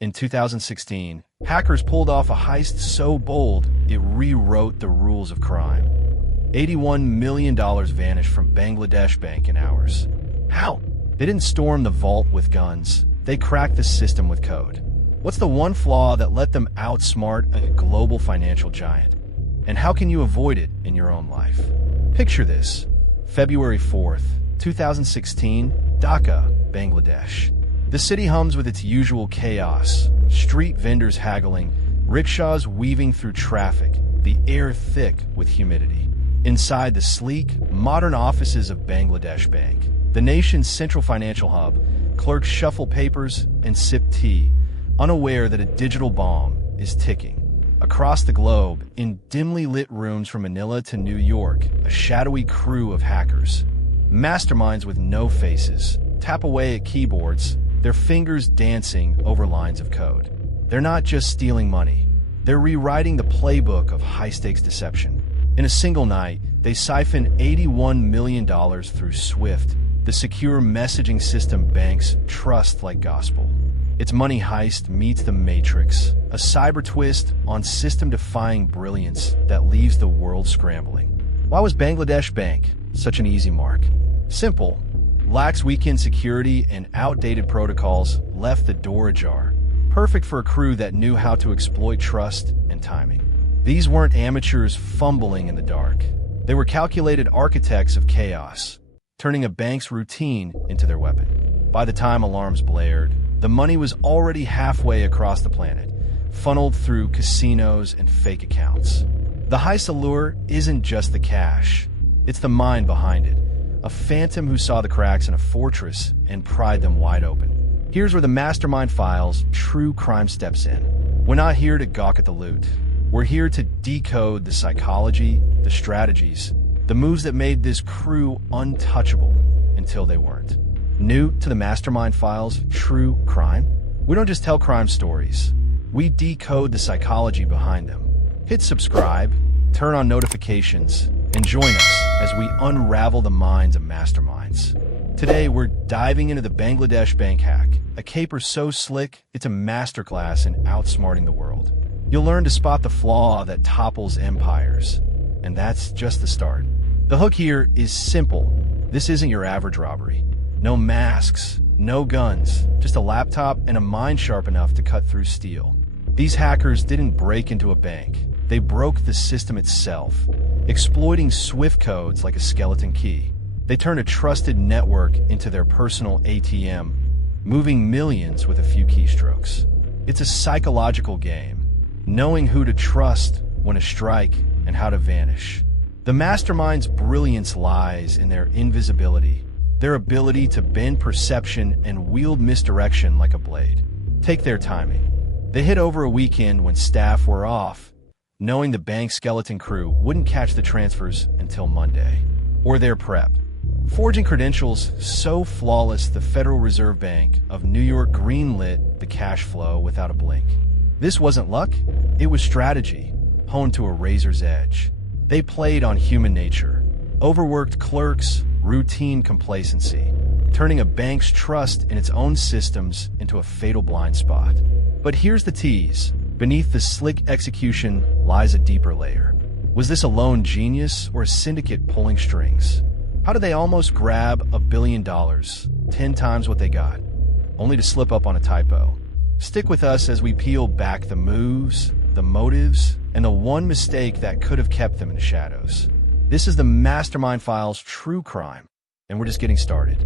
In 2016, hackers pulled off a heist so bold it rewrote the rules of crime. $81 million vanished from Bangladesh Bank in hours. How? They didn't storm the vault with guns. They cracked the system with code. What's the one flaw that let them outsmart a global financial giant? And how can you avoid it in your own life? Picture this. February 4th, 2016, Dhaka, Bangladesh. The city hums with its usual chaos, street vendors haggling, rickshaws weaving through traffic, the air thick with humidity. Inside the sleek, modern offices of Bangladesh Bank, the nation's central financial hub, clerks shuffle papers and sip tea, unaware that a digital bomb is ticking. Across the globe, in dimly lit rooms from Manila to New York, a shadowy crew of hackers. Masterminds with no faces, tap away at keyboards, their fingers dancing over lines of code. They're not just stealing money. They're rewriting the playbook of high-stakes deception. In a single night, they siphon $81 million through SWIFT, the secure messaging system banks trust like gospel. It's Money Heist meets The Matrix, a cyber twist on system-defying brilliance that leaves the world scrambling. Why was Bangladesh Bank such an easy mark? Simple. Lax weekend security and outdated protocols left the door ajar, perfect for a crew that knew how to exploit trust and timing. These weren't amateurs fumbling in the dark. They were calculated architects of chaos, turning a bank's routine into their weapon. By the time alarms blared, the money was already halfway across the planet, funneled through casinos and fake accounts. The heist allure isn't just the cash, it's the mind behind it. A phantom who saw the cracks in a fortress and pried them wide open. Here's where the Mastermind Files true crime steps in. We're not here to gawk at the loot. We're here to decode the psychology, the strategies, the moves that made this crew untouchable until they weren't. New to the Mastermind Files true crime? We don't just tell crime stories. We decode the psychology behind them. Hit subscribe, turn on notifications, and join us as we unravel the minds of masterminds. Today, we're diving into the Bangladesh bank hack, a caper so slick, it's a masterclass in outsmarting the world. You'll learn to spot the flaw that topples empires. And that's just the start. The hook here is simple. This isn't your average robbery. No masks, no guns, just a laptop and a mind sharp enough to cut through steel. These hackers didn't break into a bank. They broke the system itself, exploiting SWIFT codes like a skeleton key. They turned a trusted network into their personal ATM, moving millions with a few keystrokes. It's a psychological game, knowing who to trust when to strike and how to vanish. The mastermind's brilliance lies in their invisibility, their ability to bend perception and wield misdirection like a blade. Take their timing. They hit over a weekend when staff were off, knowing the bank's skeleton crew wouldn't catch the transfers until Monday. Or their prep. Forging credentials so flawless the Federal Reserve Bank of New York greenlit the cash flow without a blink. This wasn't luck, it was strategy, honed to a razor's edge. They played on human nature, overworked clerks, routine complacency, turning a bank's trust in its own systems into a fatal blind spot. But here's the tease. Beneath the slick execution lies a deeper layer. Was this a lone genius or a syndicate pulling strings? How did they almost grab $1 billion, 10 times what they got, only to slip up on a typo? Stick with us as we peel back the moves, the motives, and the one mistake that could have kept them in the shadows. This is the Mastermind Files true crime, and we're just getting started.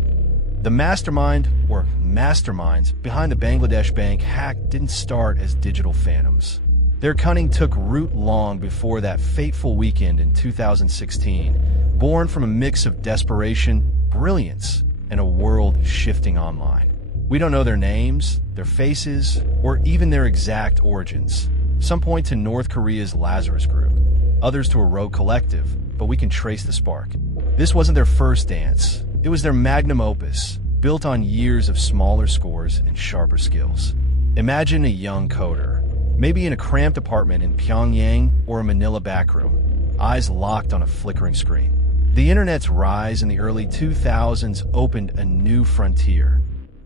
The mastermind, or masterminds, behind the Bangladesh bank hack didn't start as digital phantoms. Their cunning took root long before that fateful weekend in 2016, born from a mix of desperation, brilliance, and a world shifting online. We don't know their names, their faces, or even their exact origins. Some point to North Korea's Lazarus Group, others to a rogue collective, but we can trace the spark. This wasn't their first dance. It was their magnum opus, built on years of smaller scores and sharper skills. Imagine a young coder, maybe in a cramped apartment in Pyongyang or a Manila backroom, eyes locked on a flickering screen. The internet's rise in the early 2000s opened a new frontier.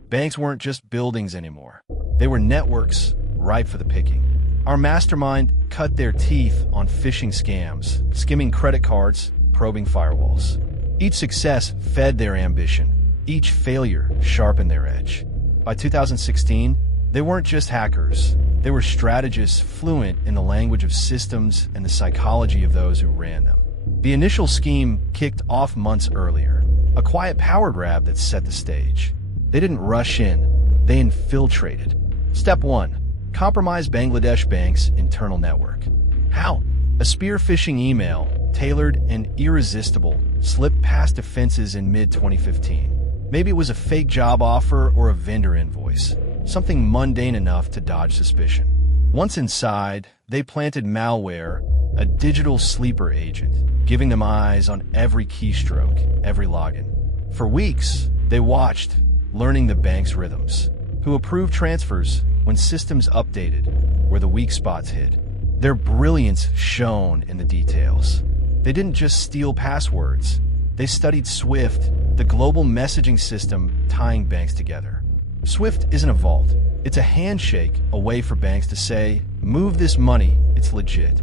Banks weren't just buildings anymore. They were networks ripe for the picking. Our mastermind cut their teeth on phishing scams, skimming credit cards, probing firewalls. Each success fed their ambition. Each failure sharpened their edge. By 2016, they weren't just hackers. They were strategists fluent in the language of systems and the psychology of those who ran them. The initial scheme kicked off months earlier, a quiet power grab that set the stage. They didn't rush in, they infiltrated. Step 1. Compromise Bangladesh Bank's internal network. How? A spear phishing email, tailored and irresistible, slipped past defenses in mid-2015. Maybe it was a fake job offer or a vendor invoice, something mundane enough to dodge suspicion. Once inside, they planted malware, a digital sleeper agent, giving them eyes on every keystroke, every login. For weeks, they watched, learning the bank's rhythms, who approved transfers when systems updated, where the weak spots hid. Their brilliance shone in the details. They didn't just steal passwords. They studied Swift, the global messaging system tying banks together. Swift isn't a vault. It's a handshake, a way for banks to say, move this money, it's legit.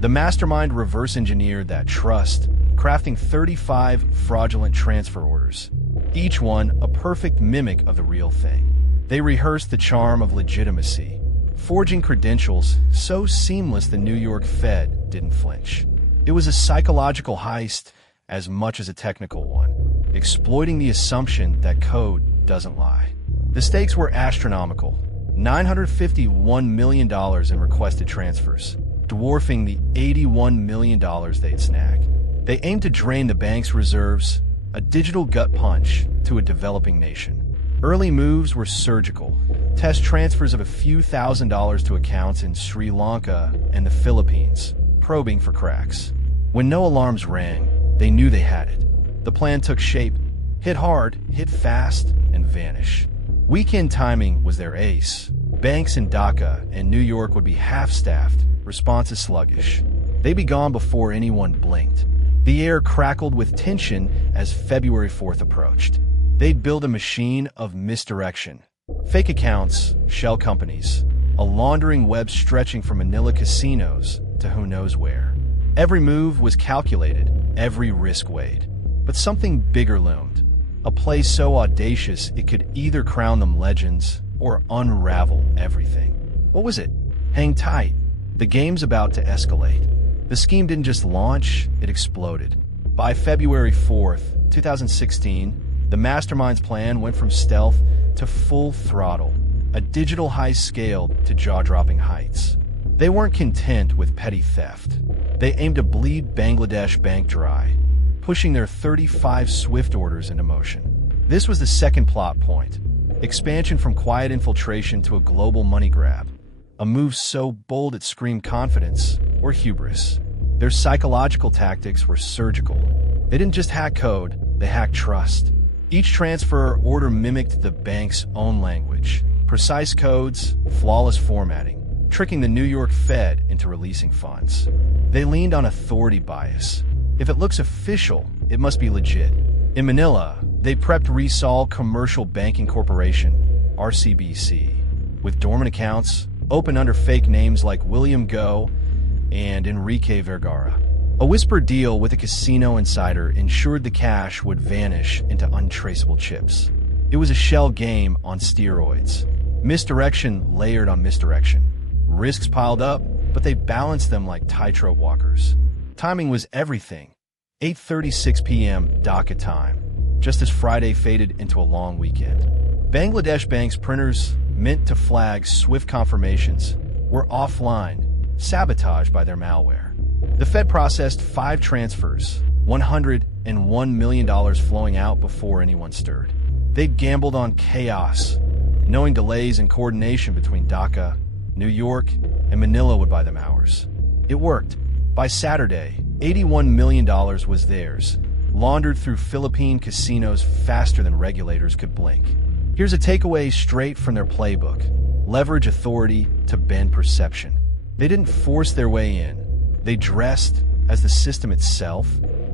The mastermind reverse engineered that trust, crafting 35 fraudulent transfer orders, each one a perfect mimic of the real thing. They rehearsed the charm of legitimacy, forging credentials so seamless the New York Fed didn't flinch. It was a psychological heist as much as a technical one, exploiting the assumption that code doesn't lie. The stakes were astronomical, $951 million in requested transfers, dwarfing the $81 million they'd snag. They aimed to drain the bank's reserves, a digital gut punch to a developing nation. Early moves were surgical, test transfers of a few $1,000s to accounts in Sri Lanka and the Philippines, probing for cracks. When no alarms rang, they knew they had it. The plan took shape, hit hard, hit fast, and vanish. Weekend timing was their ace. Banks in Dhaka and New York would be half-staffed, responses sluggish. They'd be gone before anyone blinked. The air crackled with tension as February 4th approached. They'd build a machine of misdirection. Fake accounts, shell companies, a laundering web stretching from Manila casinos to who knows where. Every move was calculated, every risk weighed. But something bigger loomed. A play so audacious it could either crown them legends or unravel everything. What was it? Hang tight. The game's about to escalate. The scheme didn't just launch, it exploded. By February 4th, 2016, the mastermind's plan went from stealth to full throttle, a digital heist scaled to jaw-dropping heights. They weren't content with petty theft. They aimed to bleed Bangladesh Bank dry, pushing their 35 Swift orders into motion. This was the second plot point, expansion from quiet infiltration to a global money grab, a move so bold it screamed confidence or hubris. Their psychological tactics were surgical. They didn't just hack code, they hacked trust. Each transfer order mimicked the bank's own language, precise codes, flawless formatting, tricking the New York Fed into releasing funds. They leaned on authority bias. If it looks official, it must be legit. In Manila, they prepped Resol Commercial Banking Corporation, RCBC, with dormant accounts, open under fake names like William Go and Enrique Vergara. A whispered deal with a casino insider ensured the cash would vanish into untraceable chips. It was a shell game on steroids. Misdirection layered on misdirection. Risks piled up, but they balanced them like tightrope walkers. Timing was everything. 8:36 p.m. Dhaka time, just as Friday faded into a long weekend. Bangladesh Bank's printers, meant to flag swift confirmations, were offline, sabotaged by their malware. The Fed processed 5 transfers, $101 million flowing out before anyone stirred. They'd gambled on chaos, knowing delays in coordination between Dhaka, New York, and Manila would buy them hours. It worked. By Saturday, $81 million was theirs, laundered through Philippine casinos faster than regulators could blink. Here's a takeaway straight from their playbook. Leverage authority to bend perception. They didn't force their way in. They dressed as the system itself,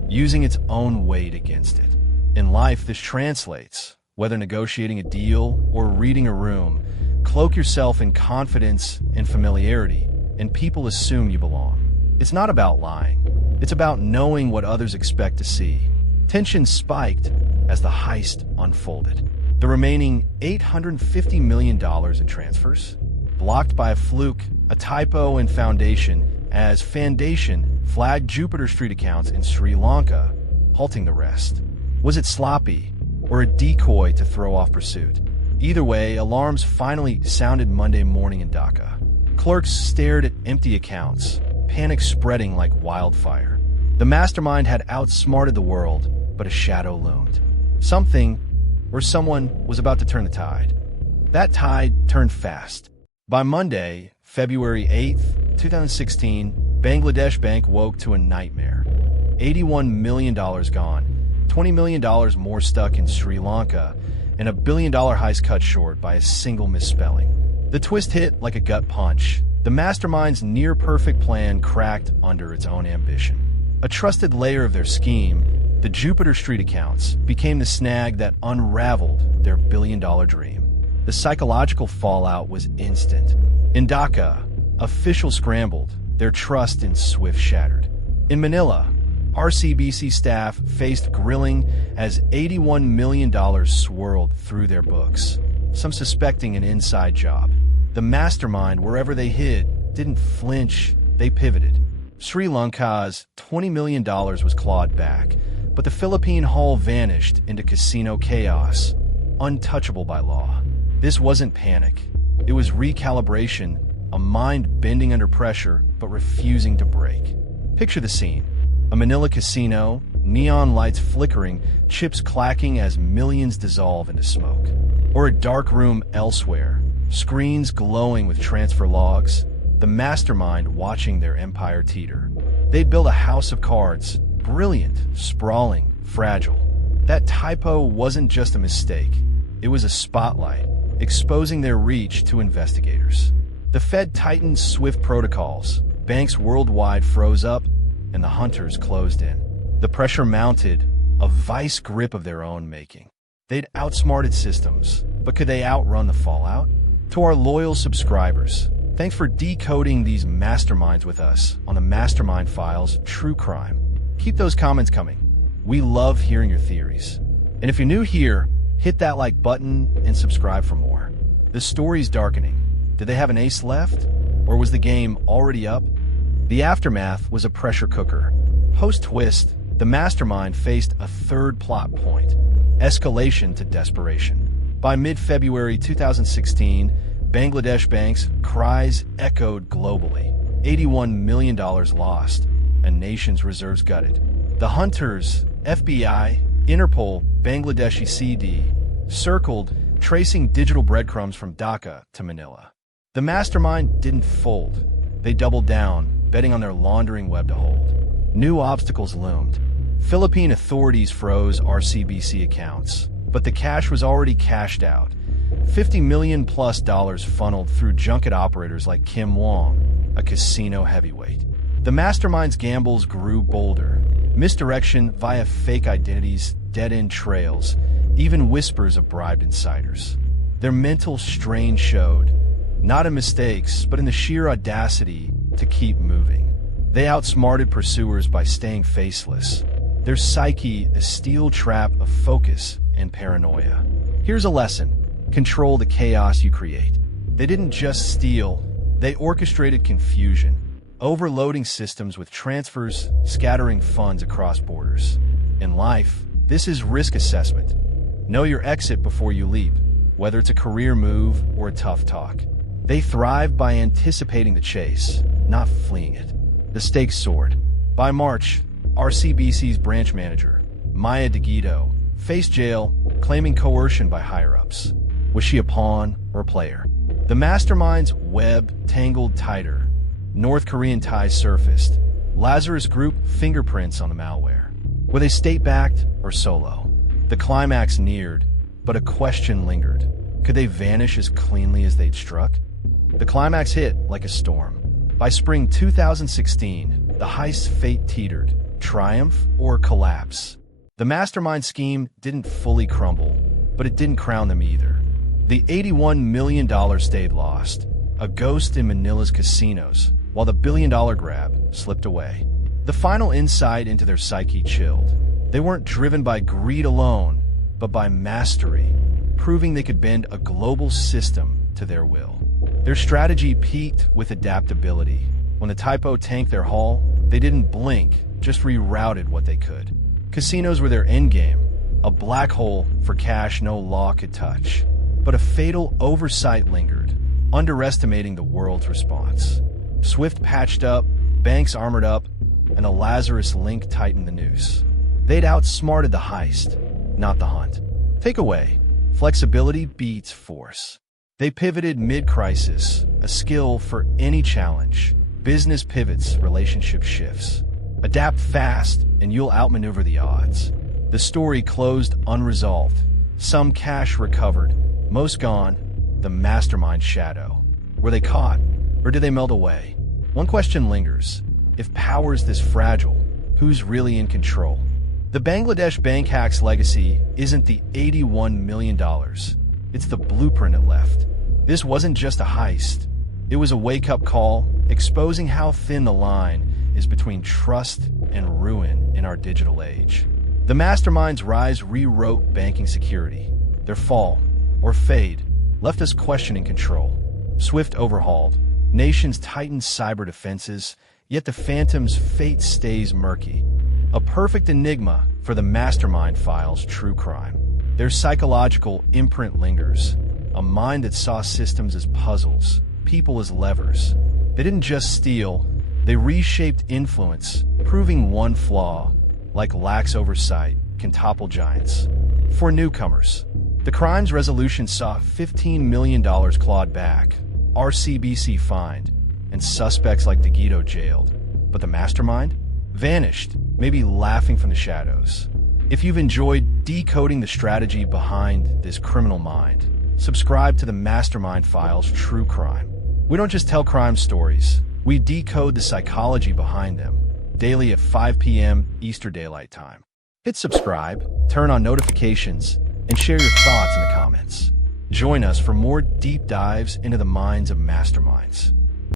using its own weight against it. In life, this translates. Whether negotiating a deal or reading a room, Cloak yourself in confidence and familiarity, and people assume you belong. It's not about lying. It's about knowing what others expect to see. Tension spiked as the heist unfolded. The remaining $850 million in transfers, blocked by a fluke, a typo, and Foundation flagged Jupiter Street accounts in Sri Lanka, halting the rest. Was it sloppy, or a decoy to throw off pursuit? Either way, alarms finally sounded Monday morning in Dhaka. Clerks stared at empty accounts, panic spreading like wildfire. The mastermind had outsmarted the world, but a shadow loomed. Something, or someone, was about to turn the tide. That tide turned fast. By Monday, February 8th, 2016, Bangladesh Bank woke to a nightmare. $81 million gone, $20 million more stuck in Sri Lanka, and $1 billion heist cut short by a single misspelling. The twist hit like a gut punch. The mastermind's near-perfect plan cracked under its own ambition. A trusted layer of their scheme, the Jupiter Street accounts, became the snag that unraveled their billion-dollar dream. The psychological fallout was instant. In Dhaka, officials scrambled, their trust in SWIFT shattered. In Manila, RCBC staff faced grilling as $81 million swirled through their books, some suspecting an inside job. The mastermind, wherever they hid, didn't flinch, they pivoted. Sri Lanka's $20 million was clawed back, but the Philippine haul vanished into casino chaos, untouchable by law. This wasn't panic. It was recalibration, a mind bending under pressure but refusing to break. Picture the scene. A Manila casino, neon lights flickering, chips clacking as millions dissolve into smoke. Or a dark room elsewhere, screens glowing with transfer logs, the mastermind watching their empire teeter. They'd built a house of cards, brilliant, sprawling, fragile. That typo wasn't just a mistake. It was a spotlight, exposing their reach to investigators. The Fed tightened SWIFT protocols, banks worldwide froze up, and the hunters closed in. The pressure mounted, a vice grip of their own making. They'd outsmarted systems, but could they outrun the fallout? To our loyal subscribers, thanks for decoding these masterminds with us on the Mastermind Files True Crime. Keep those comments coming. We love hearing your theories. And if you're new here, hit that like button and subscribe for more. The story's darkening. Did they have an ace left? Or was the game already up? The aftermath was a pressure cooker. Post-twist, the mastermind faced a third plot point: escalation to desperation. By mid-February 2016, Bangladesh Bank's cries echoed globally. $81 million lost, a nation's reserves gutted. The hunters, FBI, Interpol, Bangladeshi CD, circled, tracing digital breadcrumbs from Dhaka to Manila. The mastermind didn't fold. They doubled down, betting on their laundering web to hold. New obstacles loomed. Philippine authorities froze RCBC accounts, but the cash was already cashed out. $50 million plus funneled through junket operators like Kim Wong, a casino heavyweight. The mastermind's gambles grew bolder. Misdirection via fake identities, dead-end trails, even whispers of bribed insiders. Their mental strain showed, not in mistakes, but in the sheer audacity to keep moving. They outsmarted pursuers by staying faceless, their psyche a steel trap of focus and paranoia. Here's a lesson: control the chaos you create. They didn't just steal, they orchestrated confusion, overloading systems with transfers, scattering funds across borders. In life, this is risk assessment. Know your exit before you leap, whether it's a career move or a tough talk. They thrive by anticipating the chase, not fleeing it. The stakes soared. By March, RCBC's branch manager, Maya DeGuido, faced jail, claiming coercion by higher-ups. Was she a pawn or a player? The mastermind's web tangled tighter. North Korean ties surfaced. Lazarus Group fingerprints on the malware. Were they state-backed or solo? The climax neared, but a question lingered. Could they vanish as cleanly as they'd struck? The climax hit like a storm. By spring 2016, the heist's fate teetered. Triumph or collapse? The mastermind scheme didn't fully crumble, but it didn't crown them either. The $81 million stayed lost, a ghost in Manila's casinos, while the billion-dollar grab slipped away. The final insight into their psyche chilled. They weren't driven by greed alone, but by mastery, proving they could bend a global system to their will. Their strategy peaked with adaptability. When the Typo tanked their haul, they didn't blink, just rerouted what they could. Casinos were their endgame, a black hole for cash no law could touch. But a fatal oversight lingered, underestimating the world's response. Swift patched up, banks armored up, and a Lazarus link tightened the noose. They'd outsmarted the heist, not the hunt. Takeaway: flexibility beats force. They pivoted mid-crisis, a skill for any challenge. Business pivots, relationship shifts. Adapt fast, and you'll outmaneuver the odds. The story closed unresolved. Some cash recovered, most gone. The mastermind shadow. Were they caught, or did they melt away? One question lingers. If power's this fragile, who's really in control? The Bangladesh bank hack's legacy isn't the $81 million. It's the blueprint it left. This wasn't just a heist. It was a wake-up call, exposing how thin the line is between trust and ruin in our digital age. The mastermind's rise rewrote banking security. Their fall, or fade, left us questioning control. Swift overhauled. Nations tightened cyber defenses, yet the Phantom's fate stays murky. A perfect enigma for the mastermind files' true crime. Their psychological imprint lingers, a mind that saw systems as puzzles, people as levers. They didn't just steal, they reshaped influence, proving one flaw, like lax oversight, can topple giants. For newcomers, the crime's resolution saw $15 million clawed back, RCBC fined, and suspects like DeGito jailed. But the mastermind? Vanished, maybe laughing from the shadows. If you've enjoyed decoding the strategy behind this criminal mind, subscribe to the Mastermind Files True Crime. We don't just tell crime stories, we decode the psychology behind them, daily at 5 p.m. Eastern Daylight Time. Hit subscribe, turn on notifications, and share your thoughts in the comments. Join us for more deep dives into the minds of masterminds.